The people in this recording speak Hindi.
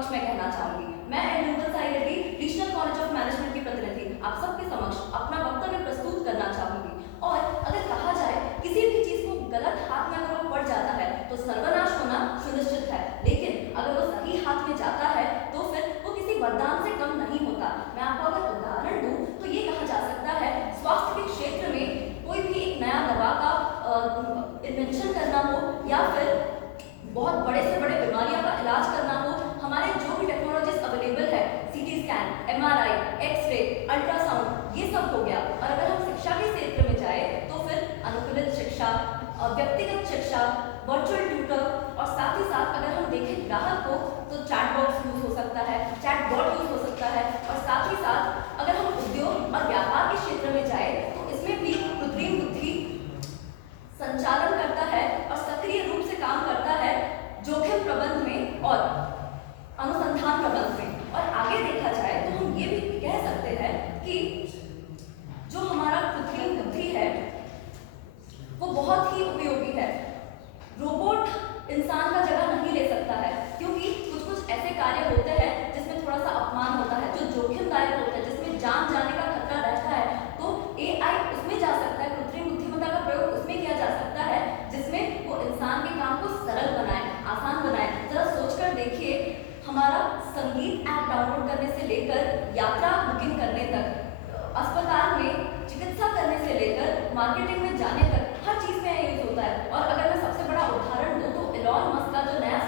पक्ष में कहना चाहूंगी। मैं एंडुबल Sai Reddy, regional college of management की प्रतिनिधि आप सबके समक्ष अपना वक्तव्य प्रस्तुत करना चाहूंगी। और अगर कहा जाए किसी भी चीज को गलत हाथ में अगर वो पड़ जाता है तो सर्वनाश होना सुनिश्चित है, लेकिन अगर वो सही हाथ में जाता है तो फिर वो किसी वरदान से कम नहीं होता। मैं आपको अगर उदाहरण दूं तो ये कहा जा सकता है स्वास्थ्य के क्षेत्र में कोई भी एक नया दवा का इन्वेंशन करना हो या फिर बहुत बड़े से बड़े बीमारियों का इलाज करना हो, हमारे जो भी टेक्नोलॉजीज अवेलेबल है, CT scan, MRI, x ray, ultrasound, ये सब हो गया। और अगर हम शिक्षा के क्षेत्र में जाए तो फिर अनुकूलित शिक्षा, व्यक्तिगत शिक्षा, वर्चुअल ट्यूटर और साथ ही साथ अगर हम देखें ग्राहक को तो चैटबॉट यूज हो सकता है, चैटबॉट यूज हो सकता है। और साथ ही साथ अगर हम उद्योग और व्यापार के क्षेत्र में जाए तो इसमें भी कृत्रिम बुद्धि संचालन करता है और सक्रिय रूप से काम करता है जोखिम प्रबंधन में और अनुसंधान प्रबंधन में। और आगे देखा जाए तो हम ये भी कह सकते हैं कि जो हमारा कृत्रिम बुद्धि है वो बहुत ही उपयोगी है। रोबोट इंसान का जगह नहीं ले सकता है, क्योंकि कुछ कुछ ऐसे कार्य होते हैं जिसमें थोड़ा सा अपमान होता है, जो जोखिमदायक होता है, जिसमें जान जाने का खतरा रहता है, तो एआई उसमें जा सकता है, कृत्रिम बुद्धिमत्ता का प्रयोग उसमें किया जा सकता है जिसमें वो इंसान के काम को सरल बनाए, आसान बनाए। जरा सोचकर देखिए, हमारा संगीत ऐप डाउनलोड करने से लेकर यात्रा बुकिंग करने तक, अस्पताल में चिकित्सा करने से लेकर मार्केटिंग में जाने तक हर चीज में यूज होता है। और अगर मैं सबसे बड़ा उदाहरण दूं तो एलॉन मस्क का जो नया